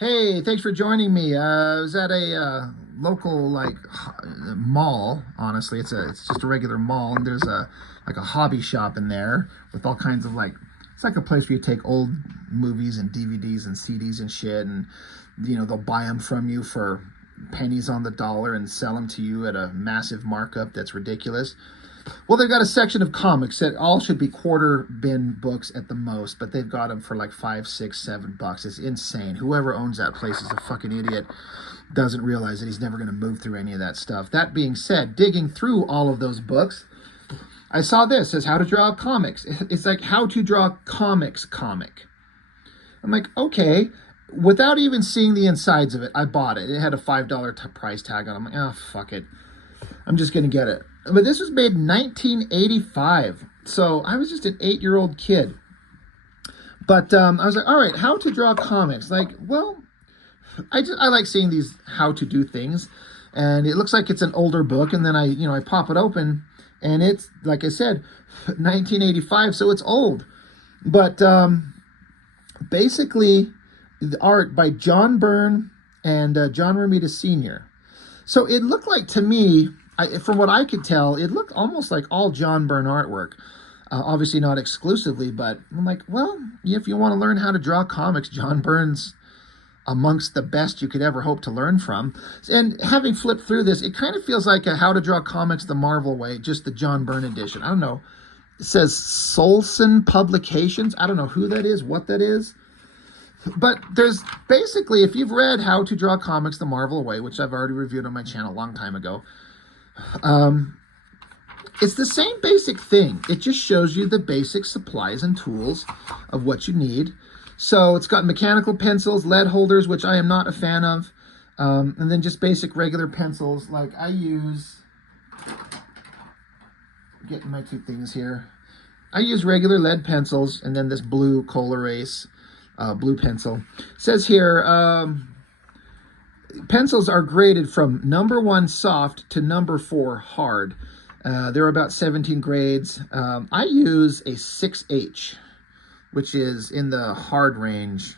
Hey, thanks for joining me. I was at a local mall. Honestly, it's just a regular mall, and there's a hobby shop in there with all kinds of it's like a place where you take old movies and DVDs and CDs and shit, and they'll buy them from you for pennies on the dollar and sell them to you at a massive markup that's ridiculous. Well, they've got a section of comics that all should be quarter bin books at the most, but they've got them for like 5, 6, $7. It's insane. Whoever owns that place is a fucking idiot. Doesn't realize that he's never going to move through any of that stuff. That being said, digging through all of those books, I saw this. It says how to draw comics. It's like how to draw comics comic. I'm like, okay. Without even seeing the insides of it, I bought it. It had a $5 price tag on it. I'm like, oh, fuck it. I'm just going to get it. But this was made in 1985. So I was just an 8-year-old kid. But I was like, all right, how to draw comics. I like seeing these how to do things. And it looks like it's an older book. And then I pop it open. And it's, like I said, 1985. So it's old. But basically, the art by John Byrne and John Romita Sr. So it looked like to me, from what I could tell, it looked almost like all John Byrne artwork. Obviously not exclusively, but I'm like, well, if you want to learn how to draw comics, John Byrne's amongst the best you could ever hope to learn from. And having flipped through this, it kind of feels like a How to Draw Comics the Marvel Way, just the John Byrne edition. I don't know. It says Solson Publications. I don't know who that is, what that is. But there's basically, if you've read How to Draw Comics the Marvel Way, which I've already reviewed on my channel a long time ago, it's the same basic thing. It just shows you the basic supplies and tools of what you need. So it's got mechanical pencils, lead holders, which I am not a fan of, and then just basic regular pencils. Like I use, getting my two things here. I use regular lead pencils and then this blue Col-Erase blue pencil. It says here, pencils are graded from number 1 soft to number 4 hard. There are about 17 grades. I use a 6H, which is in the hard range,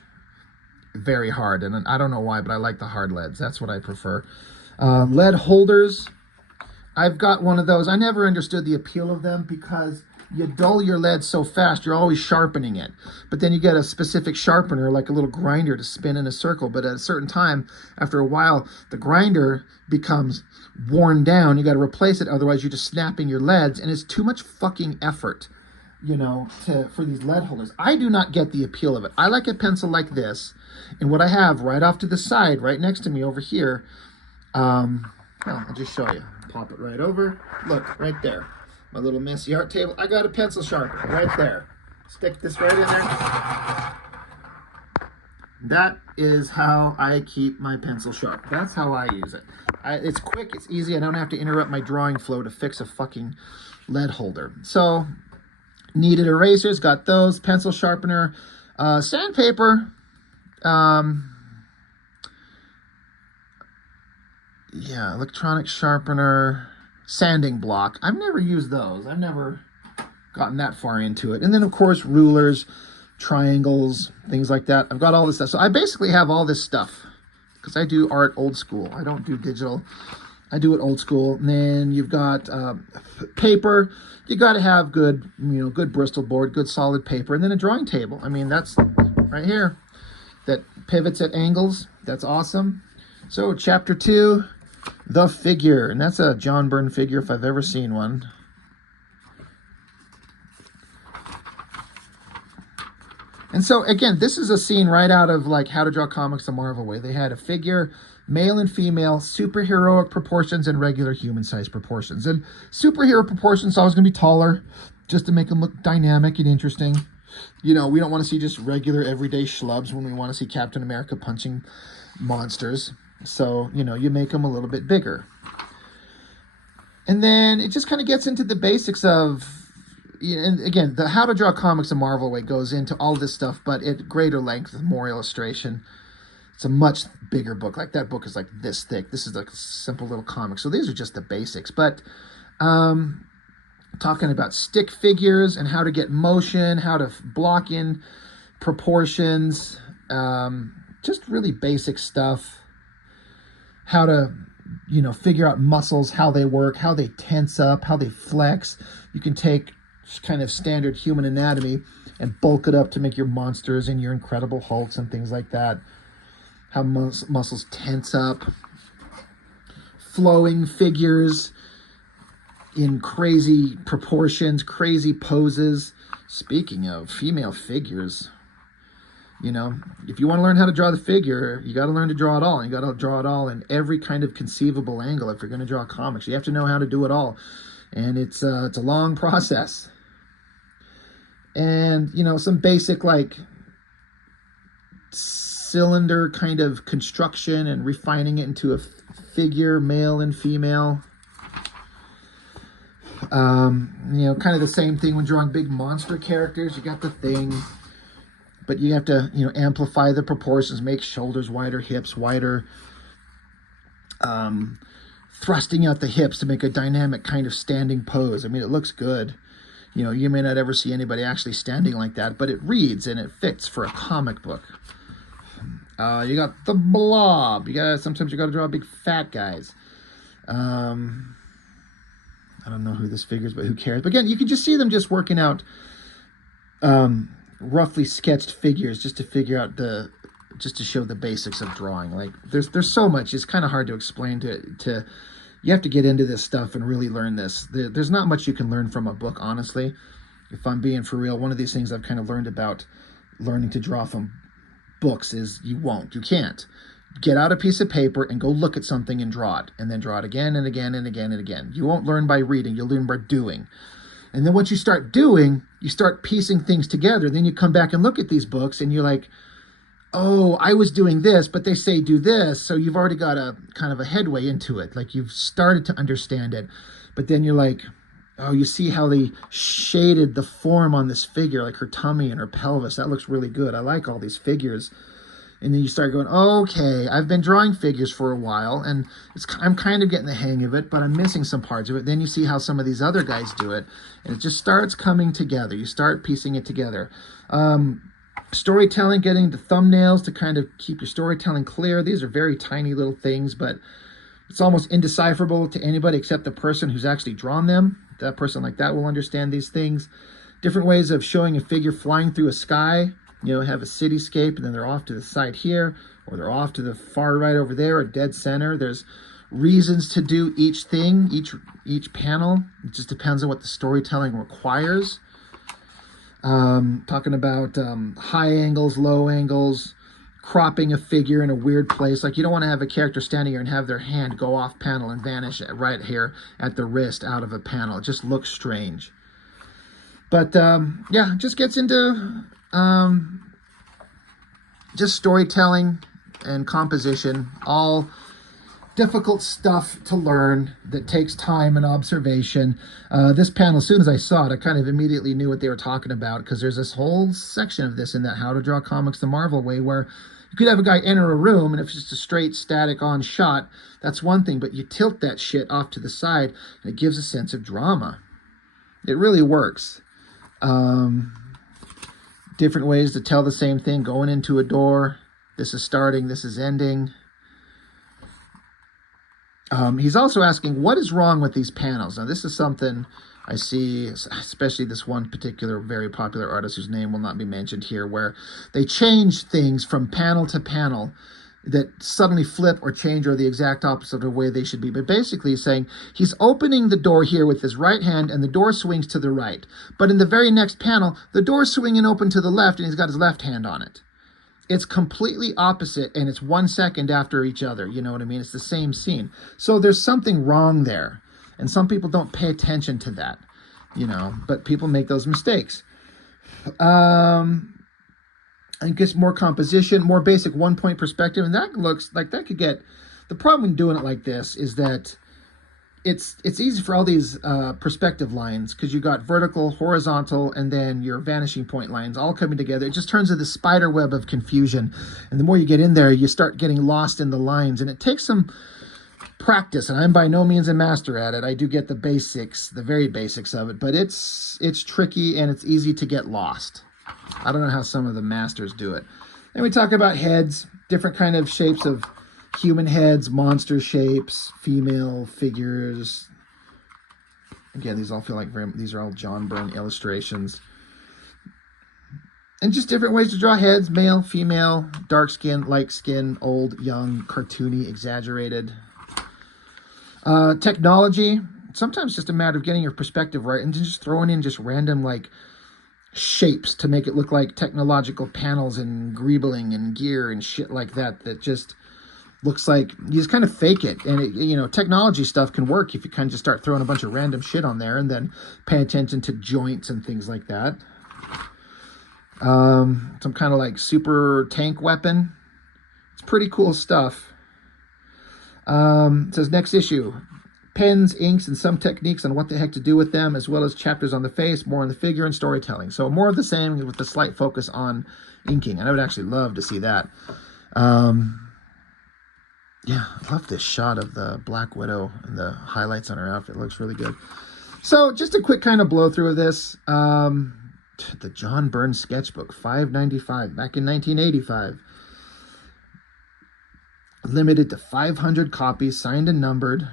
very hard. And I don't know why, but I like the hard leads. That's what I prefer. Lead holders. I've got one of those. I never understood the appeal of them because you dull your lead so fast, you're always sharpening it. But then you get a specific sharpener, like a little grinder to spin in a circle. But at a certain time, after a while, the grinder becomes worn down. You got to replace it. Otherwise, you're just snapping your leads. And it's too much fucking effort, for these lead holders. I do not get the appeal of it. I like a pencil like this. And what I have right off to the side, right next to me over here, well, I'll just show you. Pop it right over. Look, right there. My little messy art table. I got a pencil sharpener right there. Stick this right in there. That is how I keep my pencil sharp. That's how I use it. It's quick, it's easy. I don't have to interrupt my drawing flow to fix a fucking lead holder. So, kneaded erasers, got those. Pencil sharpener. Sandpaper. Yeah, electronic sharpener. Sanding block. I've never used those. I've never gotten that far into it. And then, of course, rulers, triangles, things like that. I've got all this stuff. So I basically have all this stuff because I do art old school. I don't do digital. I do it old school. And then you've got paper. You got to have good, good Bristol board, good solid paper. And then a drawing table. I mean, that's right here. That pivots at angles. That's awesome. So chapter 2. The figure, and that's a John Byrne figure if I've ever seen one. And so, again, this is a scene right out of How to Draw Comics the Marvel Way. They had a figure, male and female, superheroic proportions and regular human-sized proportions. And superhero proportions always going to be taller, just to make them look dynamic and interesting. We don't want to see just regular everyday schlubs when we want to see Captain America punching monsters. So, you make them a little bit bigger. And then it just kind of gets into the basics of, and again, the How to Draw Comics the Marvel Way goes into all this stuff, but at greater length with more illustration. It's a much bigger book. Like that book is like this thick. This is like a simple little comic. So these are just the basics. But talking about stick figures and how to get motion, how to block in proportions, just really basic stuff. How to, figure out muscles, how they work, how they tense up, how they flex. You can take kind of standard human anatomy and bulk it up to make your monsters and your Incredible Hulks and things like that. How muscles tense up. Flowing figures in crazy proportions, crazy poses. Speaking of female figures, if you want to learn how to draw the figure, you got to learn to draw it all. You got to draw it all in every kind of conceivable angle. If you're going to draw comics, you have to know how to do it all. And it's a long process. And, some basic like cylinder kind of construction and refining it into a figure, male and female. Kind of the same thing when drawing big monster characters. You got the thing, but you have to, amplify the proportions, make shoulders wider, hips wider, thrusting out the hips to make a dynamic kind of standing pose. I mean, it looks good. You may not ever see anybody actually standing like that, but it reads and it fits for a comic book. You got the blob. Sometimes you got to draw big fat guys. I don't know who this figures, but who cares? But again, you can just see them just working out roughly sketched figures just to figure out just to show the basics of drawing. Like there's so much. It's kind of hard to explain to you have to get into this stuff and really learn this. There's not much you can learn from a book, honestly. If I'm being for real, one of these things I've kind of learned about learning to draw from books is you can't. Get out a piece of paper and go look at something and draw it, and then draw it again and again and again and again. You won't learn by reading, you'll learn by doing. And then once you start doing, you start piecing things together. Then you come back and look at these books and you're like, oh, I was doing this, but they say do this. So you've already got a kind of a headway into it. Like you've started to understand it. But then you're like, oh, you see how they shaded the form on this figure, like her tummy and her pelvis. That looks really good. I like all these figures. And then you start going, okay, I've been drawing figures for a while, and I'm kind of getting the hang of it, but I'm missing some parts of it. Then you see how some of these other guys do it, and it just starts coming together. You start piecing it together. Storytelling, getting the thumbnails to kind of keep your storytelling clear. These are very tiny little things, but it's almost indecipherable to anybody except the person who's actually drawn them. That person like that will understand these things. Different ways of showing a figure flying through a sky. Have a cityscape, and then they're off to the side here, or they're off to the far right over there, or dead center. There's reasons to do each thing, each panel. It just depends on what the storytelling requires. Talking about high angles, low angles, cropping a figure in a weird place. Like you don't want to have a character standing here and have their hand go off panel and vanish right here at the wrist out of a panel. It just looks strange. But yeah, it just gets into just storytelling and composition, all difficult stuff to learn that takes time and observation. This panel, as soon as I saw it, I kind of immediately knew what they were talking about, because there's this whole section of this in that How to Draw Comics the Marvel Way, where you could have a guy enter a room, and if it's just a straight static on shot, that's one thing, but you tilt that shit off to the side, and it gives a sense of drama. It really works. Different ways to tell the same thing, going into a door. This is starting, this is ending. He's also asking, what is wrong with these panels? Now, this is something I see, especially this one particular very popular artist whose name will not be mentioned here, where they change things from panel to panel that suddenly flip or change or the exact opposite of the way they should be. But basically he's saying he's opening the door here with his right hand and the door swings to the right. But in the very next panel, the door's swinging open to the left and he's got his left hand on it. It's completely opposite, and it's 1 second after each other. You know what I mean? It's the same scene. So there's something wrong there. And some people don't pay attention to that, but people make those mistakes. I guess more composition, more basic one-point perspective, and that looks like that could get... The problem when doing it like this is that it's easy for all these perspective lines, because you got vertical, horizontal, and then your vanishing point lines all coming together. It just turns into the spider web of confusion, and the more you get in there, you start getting lost in the lines, and it takes some practice, and I'm by no means a master at it. I do get the basics, the very basics of it, but it's tricky and it's easy to get lost. I don't know how some of the masters do it. Then we talk about heads. different kind of shapes of human heads, monster shapes, female figures. Again, these all feel like these are all John Byrne illustrations. And just different ways to draw heads, male, female, dark skin, light skin, old, young, cartoony, exaggerated. Technology, sometimes just a matter of getting your perspective right and just throwing in just random like shapes to make it look like technological panels and greebling and gear and shit like that just looks like you just kind of fake it. And it, you know, technology stuff can work if you kind of just start throwing a bunch of random shit on there and then pay attention to joints and things like that. Some kind of like super tank weapon. It's pretty cool stuff. It says next issue, pens, inks, and some techniques on what the heck to do with them, as well as chapters on the face, more on the figure, and storytelling. So more of the same with the slight focus on inking. And I would actually love to see that. Yeah, I love this shot of the Black Widow and the highlights on her outfit. It looks really good. So just a quick kind of blow through of this. The John Byrne sketchbook, $5.95 back in 1985. Limited to 500 copies, signed and numbered.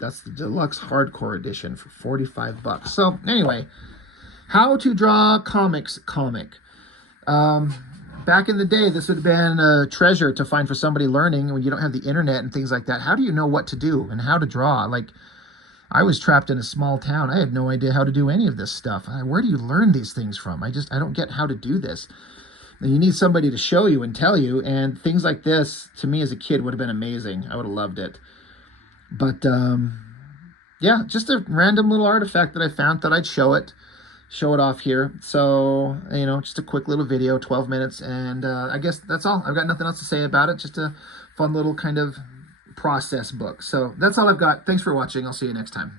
That's the deluxe hardcore edition for 45 bucks. So anyway, how to draw comics comic. Back in the day, this would have been a treasure to find for somebody learning when you don't have the internet and things like that. How do you know what to do and how to draw? Like, I was trapped in a small town. I had no idea how to do any of this stuff. Where do you learn these things from? I don't get how to do this. You need somebody to show you and tell you, and things like this, to me as a kid, would have been amazing. I would have loved it. But, yeah, just a random little artifact that I found that I'd show it off here. So, you know, just a quick little video, 12 minutes, and I guess that's all. I've got nothing else to say about it. Just a fun little kind of process book. So that's all I've got. Thanks for watching. I'll see you next time.